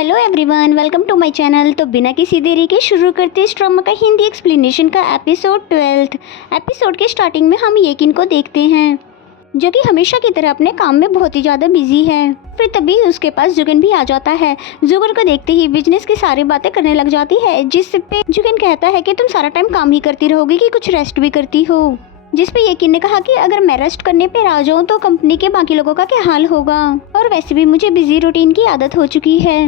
Hello everyone, welcome to my channel. तो बिना किसी देरी के शुरू करते इस ड्रामा का हिंदी एक्सप्लेनेशन का एपिसोड 12। एपिसोड के स्टार्टिंग में हम येकिन को देखते हैं जो कि हमेशा की तरह अपने काम में बहुत ही ज़्यादा बिजी है। फिर तभी उसके पास जुगन भी आ जाता है। जुगन को देखते ही बिजनेस की सारी बातें करने लग जाती है, जिस पे जुगन कहता है कि तुम सारा टाइम काम ही करती रहोगी कि कुछ रेस्ट भी करती हो। जिस पे येकिन ने कहा कि अगर मैं रेस्ट करने पे आ जाऊँ तो कंपनी के बाकी लोगों का क्या हाल होगा, और वैसे भी मुझे बिजी रूटीन की आदत हो चुकी है।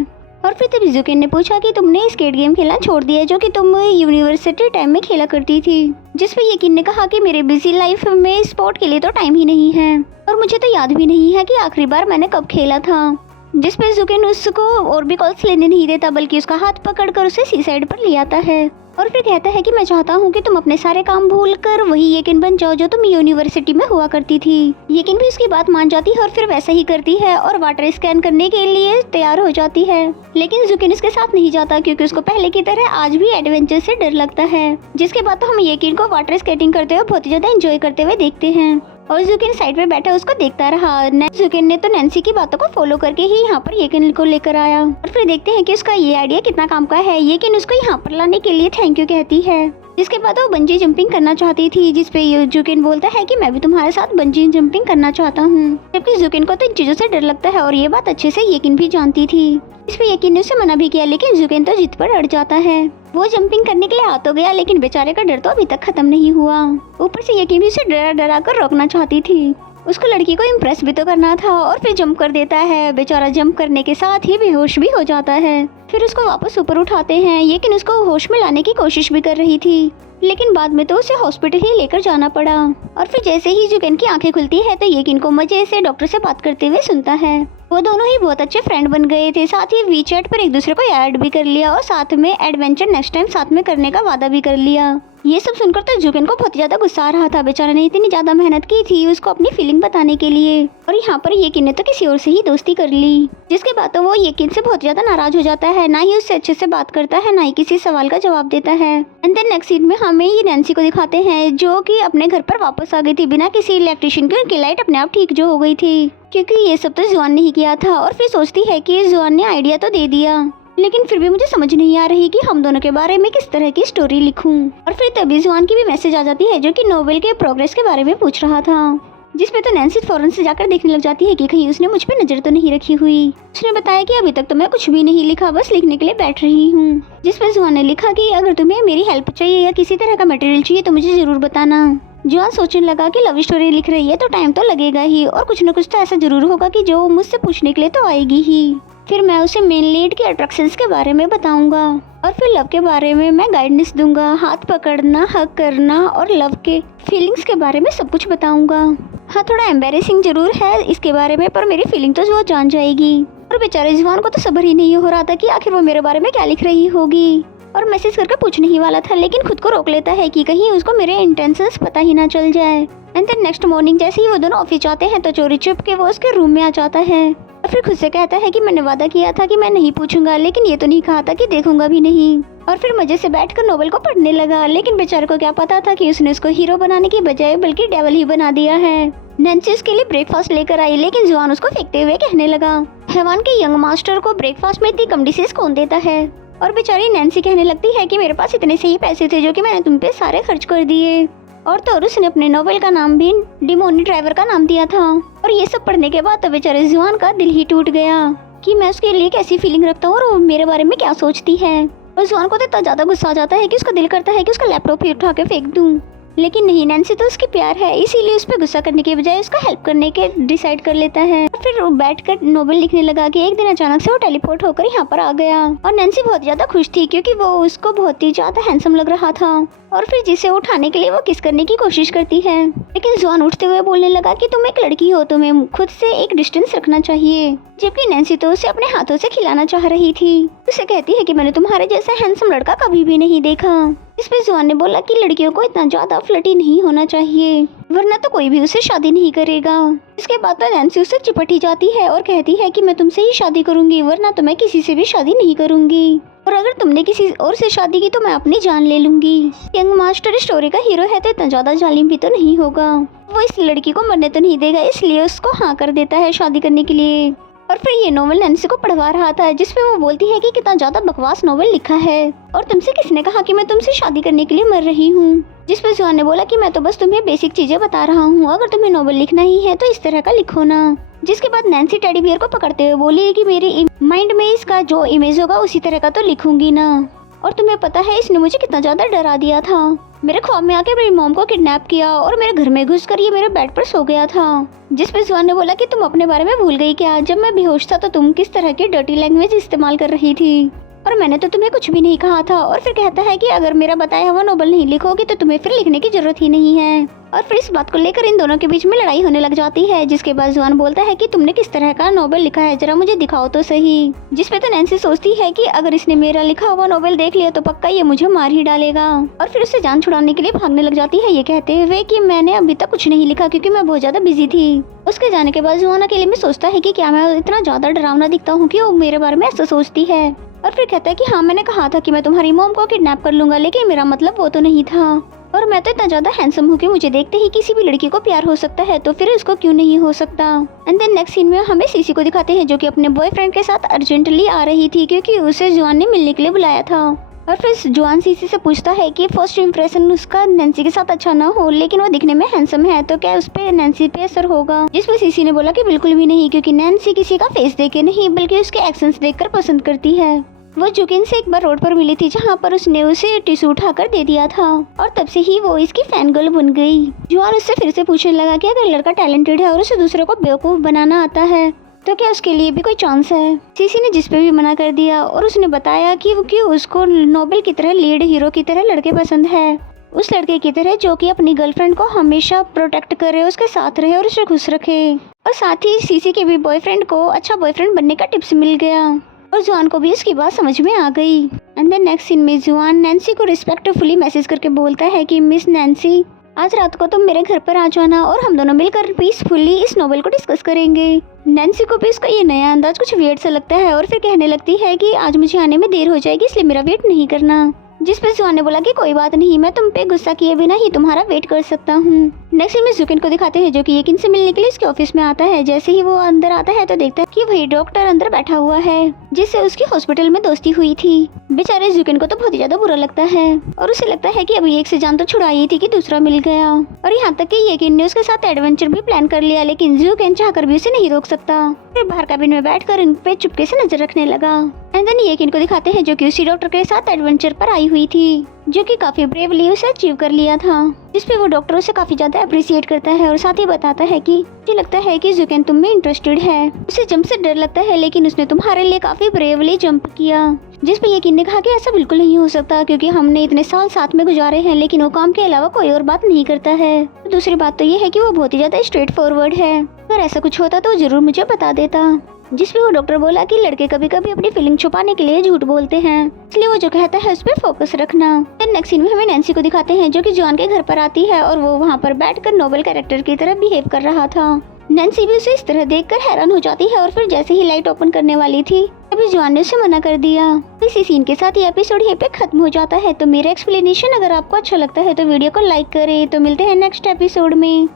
और फिर तब जुगन ने पूछा कि तुमने स्केट गेम खेलना छोड़ दिया जो कि तुम यूनिवर्सिटी टाइम में खेला करती थी। जिस पे येकिन ने कहा कि मेरे बिजी लाइफ में स्पोर्ट के लिए तो टाइम ही नहीं है, और मुझे तो याद भी नहीं है कि आखिरी बार मैंने कब खेला था। जिस पे जुगन उसको और भी कॉल्स लेने नहीं देता, बल्कि उसका हाथ पकड़कर उसे सी साइड पर ले आता है और फिर कहता है कि मैं चाहता हूँ कि तुम अपने सारे काम भूल कर वही येकिन बन जाओ जो तुम यूनिवर्सिटी में हुआ करती थी। येकिन भी उसकी बात मान जाती है और फिर वैसा ही करती है और वाटर स्कैन करने के लिए तैयार हो जाती है। लेकिन जुगन इसके साथ नहीं जाता क्योंकि उसको पहले की तरह आज भी एडवेंचर से डर लगता है। जिसके बाद तो हम येकिन को वाटर स्केटिंग करते हुए बहुत ही ज्यादा एंजॉय करते हुए देखते हैं और जुगन साइड में बैठा उसको देखता रहा। जुगन ने तो नैन्सी की बातों को फॉलो करके ही यहाँ पर येकिन को लेकर आया और फिर देखते हैं कि उसका ये आइडिया कितना काम का है। येकिन उसको यहाँ पर लाने के लिए थैंक यू कहती है। जिसके बाद वो बंजी जंपिंग करना चाहती थी, जिसपे जुगन बोलता है कि मैं भी तुम्हारे साथ बंजी जंपिंग करना चाहता हूँ। जबकि जुगन को तो इन चीजों से डर लगता है और ये बात अच्छे से येकिन भी जानती थी। इसपे येकिन ने उसे मना भी किया, लेकिन जुगन तो जिद पर अड़ जाता है। वो जंपिंग करने के लिए आ तो गया, लेकिन बेचारे का डर तो अभी तक खत्म नहीं हुआ। ऊपर से येकिन भी उसे डरा डरा कर रोकना चाहती थी। उसको लड़की को इम्प्रेस भी तो करना था और फिर जंप कर देता है। बेचारा जंप करने के साथ ही बेहोश भी हो जाता है। फिर उसको वापस ऊपर उठाते हैं। येकिन उसको होश में लाने की कोशिश भी कर रही थी, लेकिन बाद में तो उसे हॉस्पिटल ही लेकर जाना पड़ा। और फिर जैसे ही जुगन की आंखें खुलती है तो येकिन को मजे से डॉक्टर से बात करते हुए सुनता है। वो दोनों ही बहुत अच्छे फ्रेंड बन गए थे, साथ ही वीचैट पर एक दूसरे को ऐड भी कर लिया और साथ में एडवेंचर नेक्स्ट टाइम साथ में करने का वादा भी कर लिया। ये सब सुनकर तो जुगन को बहुत ज्यादा गुस्सा आ रहा था। बेचारा ने इतनी ज्यादा मेहनत की थी उसको अपनी फीलिंग बताने के लिए, और यहाँ पर येकिन ने तो किसी और से ही दोस्ती कर ली। जिसके बाद तो वो येकिन से बहुत ज्यादा नाराज हो जाता है, ना ही उससे अच्छे से बात करता है, ना ही किसी सवाल का जवाब देता है। एंड देन नेक्स्ट सीन में हमें ये नैन्सी को दिखाते हैं जो कि अपने घर पर वापस आ गई थी बिना किसी इलेक्ट्रिशियन की। उनकी लाइट अपने आप ठीक जो हो गई थी क्योंकि ये सब तो जुआन ने ही किया था। और फिर सोचती है कि जुआन ने आइडिया तो दे दिया, लेकिन फिर भी मुझे समझ नहीं आ रही कि हम दोनों के बारे में किस तरह की स्टोरी लिखूं। और फिर तभी जुआन की भी मैसेज आ जाती है जो कि नोवेल के प्रोग्रेस के बारे में पूछ रहा था। जिसमें तो नैन्सी फौरन से जाकर देखने लग जाती है कि कहीं उसने मुझ पे नजर तो नहीं रखी हुई। उसने बताया कि अभी तक तो मैं कुछ भी नहीं लिखा, बस लिखने के लिए बैठ रही हूँ। जिसमें जुआन ने लिखा कि अगर तुम्हें मेरी हेल्प चाहिए या किसी तरह का मटेरियल चाहिए तो मुझे जरूर बताना। जुआन सोचने लगा कि लव स्टोरी लिख रही है तो टाइम तो लगेगा ही, और कुछ न कुछ तो ऐसा जरूर होगा कि जो मुझसे पूछने के लिए तो आएगी ही। फिर मैं उसे मेन लीड के अट्रैक्शंस के बारे में बताऊंगा और फिर लव के बारे में मैं गाइडेंस दूंगा। हाथ पकड़ना, हक करना और लव के फीलिंग्स के बारे में सब कुछ बताऊंगा। हाँ, थोड़ा एम्बैरेसिंग जरूर है इसके बारे में, पर मेरी फीलिंग तो वो जान जाएगी। और बेचारे जुआन को तो सब्र ही नहीं हो रहा था कि आखिर वो मेरे बारे में क्या लिख रही होगी, और मैसेज करके पूछने ही वाला था, लेकिन खुद को रोक लेता है कि कहीं उसको मेरे इंटेंशंस पता ही ना चल जाए। एंड देन नेक्स्ट मॉर्निंग जैसे ही वो दोनों ऑफिस जाते हैं तो चोरी छुप के वो उसके रूम में आ जाता है और फिर खुद से कहता है कि मैंने वादा किया था कि मैं नहीं पूछूंगा, लेकिन ये तो नहीं कहा था कि देखूंगा भी नहीं। और फिर मजे से बैठकर नोवेल को पढ़ने लगा, लेकिन बेचारे को क्या पता था कि उसने उसको हीरो बनाने की बजाय बल्कि डेविल ही बना दिया है। नैन्सी उसके लिए ब्रेकफास्ट लेकर आई, लेकिन जुआन उसको फेंकते हुए कहने लगा, हैवान के यंग मास्टर को ब्रेकफास्ट में इतनी कम डिशेस कौन देता है। और बेचारी नैन्सी कहने लगती है कि मेरे पास इतने से ही पैसे थे जो कि मैंने तुम पे सारे खर्च कर दिए। और तो उसने अपने नोवेल का नाम भी डिमोनी ड्राइवर का नाम दिया था। और ये सब पढ़ने के बाद तो बेचारे जुआन का दिल ही टूट गया कि मैं उसके लिए कैसी फीलिंग रखता हूँ और वो मेरे बारे में क्या सोचती है। और जुआन को तो इतना ज्यादा गुस्सा आ जाता है कि उसका दिल करता है कि उसका लैपटॉप ही उठा के फेंक दूं, लेकिन नहीं, नैन्सी तो उसकी प्यार है, इसीलिए उस पर गुस्सा करने के बजाय उसका हेल्प करने के डिसाइड कर लेता है। और फिर वो बैठकर नोवेल लिखने लगा कि एक दिन अचानक से वो टेलीपोर्ट होकर यहाँ पर आ गया और नैन्सी बहुत ज्यादा खुश थी क्योंकि वो उसको बहुत ही ज्यादा हैंडसम लग रहा था। और फिर जिसे उठाने के लिए वो किस करने की कोशिश करती है, लेकिन जुआन उठते हुए बोलने लगा कि तुम एक लड़की हो, तुम्हें खुद से एक डिस्टेंस रखना चाहिए। जबकि नैन्सी तो उसे अपने हाथों से खिलाना चाह रही थी। उसे कहती है कि मैंने तुम्हारे जैसा हैंडसम लड़का कभी भी नहीं देखा। इस पे जुआन ने बोला कि लड़कियों को इतना ज्यादा फ्लर्टी नहीं होना चाहिए, वरना तो कोई भी उससे शादी नहीं करेगा। इसके बाद तो नैन्सी उससे चिपट ही जाती है और कहती है कि मैं तुमसे ही शादी करूंगी, वरना तो मैं किसी से भी शादी नहीं करूंगी, और अगर तुमने किसी और से शादी की तो मैं अपनी जान ले लूंगी। यंग मास्टर स्टोरी का हीरो है तो इतना ज्यादा जालिम भी तो नहीं होगा, वो इस लड़की को मरने तो नहीं देगा, इसलिए उसको हाँ कर देता है शादी करने के लिए। और फिर ये नोवेल नैन्सी को पढ़वा रहा था, जिसपे वो बोलती है कि कितना ज्यादा बकवास नोवेल लिखा है और तुमसे किसने कहा कि मैं तुमसे शादी करने के लिए मर रही हूँ। जिसपे जुआन ने बोला कि मैं तो बस तुम्हें बेसिक चीजें बता रहा हूँ, अगर तुम्हें नोवेल लिखना ही है तो इस तरह का लिखो ना। जिसके बाद नैन्सी टेडी बियर को पकड़ते हुए बोली कि मेरे माइंड में इसका जो इमेज होगा उसी तरह का तो लिखूंगी ना। और तुम्हें पता है इसने मुझे कितना ज्यादा डरा दिया था। मेरे ख्वाब में आके मेरी मॉम को किडनैप किया और मेरे घर में घुसकर ये मेरे बेड पर सो गया था। जिसपे जुआन ने बोला कि तुम अपने बारे में भूल गई क्या? जब मैं बेहोश था तो तुम किस तरह की डर्टी लैंग्वेज इस्तेमाल कर रही थी और मैंने तो तुम्हें कुछ भी नहीं कहा था। और फिर कहता है कि अगर मेरा बताया हुआ नोवेल नहीं लिखोगी तो तुम्हें फिर लिखने की जरूरत ही नहीं है। और फिर इस बात को लेकर इन दोनों के बीच में लड़ाई होने लग जाती है। जिसके बाद जुआन बोलता है कि तुमने किस तरह का नोवेल लिखा है, जरा मुझे दिखाओ तो सही। जिसपे तो नैन्सी सोचती है कि अगर इसने मेरा लिखा हुआ नोवेल देख लिया तो पक्का ये मुझे मार ही डालेगा और फिर उससे जान छुड़ाने के लिए भागने लग जाती है, ये कहते हुए कि मैंने अभी तक कुछ नहीं लिखा क्योंकि मैं बहुत ज्यादा बिजी थी। उसके जाने के बाद जुआन अकेले में सोचता है कि क्या मैं इतना ज्यादा डरावना दिखता हूँ कि वो मेरे बारे में ऐसा सोचती है। और फिर कहता है कि हाँ मैंने कहा था कि मैं तुम्हारी मॉम को किडनैप कर लूंगा, लेकिन मेरा मतलब वो तो नहीं था और मैं तो इतना ज्यादा हैंडसम हूँ कि मुझे देखते ही किसी भी लड़की को प्यार हो सकता है, तो फिर उसको क्यों नहीं हो सकता। एंड देन नेक्स्ट सीन में हमें सीसी को दिखाते हैं जो कि अपने बॉयफ्रेंड के साथ अर्जेंटली आ रही थी क्योंकि उसे जुआन ने मिलने के लिए बुलाया था। और फिर जुआन सीसी से पूछता है कि फर्स्ट इम्प्रेशन उसका नैन्सी के साथ अच्छा ना हो, लेकिन वो दिखने में हैंडसम है, तो क्या उस पे नैन्सी पे असर होगा। जिसपे सीसी ने बोला कि बिल्कुल भी नहीं, क्योंकि नैन्सी किसी का फेस देख के नहीं बल्कि उसके एक्शंस देखकर पसंद करती है। वो जुकिन से एक बार रोड पर मिली थी जहाँ पर उसने उसे टिश्यू उठाकर दे दिया था और तब से ही वो इसकी फैन गर्ल बन गई। जुआन उससे फिर से पूछने लगा कि अगर लड़का टैलेंटेड है और उसे दूसरे को बेवकूफ बनाना आता है तो क्या उसके लिए भी कोई चांस है। सीसी ने जिस पे भी मना कर दिया और उसने बताया कि उसको नोबेल की तरह लीड हीरो की तरह लड़के पसंद है, उस लड़के की तरह जो कि अपनी गर्लफ्रेंड को हमेशा प्रोटेक्ट करे, उसके साथ रहे और उसे खुश रखे। और साथ ही सीसी के भी बॉयफ्रेंड को अच्छा बॉयफ्रेंड बनने का टिप्स मिल गया और जुआन को भी उसकी बात समझ में आ गई। एंड देन नेक्स्ट सीन में जुआन नैन्सी को रिस्पेक्टफुली मैसेज करके बोलता है कि मिस नैन्सी, आज रात को तुम मेरे घर पर आ जाना और हम दोनों मिलकर पीसफुली इस नोवेल को डिस्कस करेंगे। नैन्सी को भी इसका ये नया अंदाज कुछ वियर्ड सा लगता है और फिर कहने लगती है कि आज मुझे आने में देर हो जाएगी इसलिए मेरा वेट नहीं करना। जिस पर जुआन ने बोला कि कोई बात नहीं, मैं तुम पे गुस्सा किए बिना ही तुम्हारा वेट कर सकता हूँ। नेक्स्ट में जुकिन को दिखाते हैं जो कि येकिन से मिलने के लिए इसके ऑफिस में आता है। जैसे ही वो अंदर आता है तो देखता है कि वही डॉक्टर अंदर बैठा हुआ है जिससे उसकी हॉस्पिटल में दोस्ती हुई थी। बेचारे जुकिन को तो बहुत ही ज्यादा बुरा लगता है और उसे लगता है कि अभी एक से जान तो छुड़ाई थी कि दूसरा मिल गया। और यहाँ तक कि येकिन ने उसके साथ एडवेंचर भी प्लान कर लिया, लेकिन जुकिन चाहकर भी उसे नहीं रोक सकता। फिर बाहर कैबिन में बैठकर इन पे चुपके से नजर रखने लगा। एंड देन येकिन को दिखाते हैं जो कि उसी डॉक्टर के साथ एडवेंचर पर आई हुई थी, जो कि काफी ब्रेवली उसे अचीव कर लिया था। जिसपे वो डॉक्टर उसे काफी ज्यादा अप्रिशिएट करता है और साथ ही बताता है कि मुझे लगता है कि जुकिन तुम में इंटरेस्टेड है। उसे जंप से डर लगता है लेकिन उसने तुम्हारे लिए काफी ब्रेवली जंप किया। जिसपे येकिन ने कहा कि ऐसा बिल्कुल नहीं हो सकता क्योंकि हमने इतने साल साथ में गुजारे हैं, लेकिन वो काम के अलावा कोई और बात नहीं करता है। दूसरी बात तो ये है कि वो बहुत ही ज्यादा स्ट्रेट फॉरवर्ड है, अगर ऐसा कुछ होता तो जरूर मुझे बता देता। जिसपे वो डॉक्टर बोला कि लड़के कभी कभी अपनी फीलिंग छुपाने के लिए झूठ बोलते हैं, इसलिए वो जो कहता है उस पर फोकस रखना। नेक्स्ट सीन में हमें नैन्सी को दिखाते हैं जो कि जुआन के घर पर आती है और वो वहाँ पर बैठकर नोबेल कैरेक्टर की तरह बिहेव कर रहा था। नैन्सी भी उसे इस तरह देखकर हैरान हो जाती है और फिर जैसे ही लाइट ओपन करने वाली थी तभी जुआन ने उसे मना कर दिया। इसी सीन के साथ ये एपिसोड यहीं पे खत्म हो जाता है। तो मेरा एक्सप्लेनेशन अगर आपको अच्छा लगता है तो वीडियो को लाइक करें। तो मिलते हैं नेक्स्ट एपिसोड में।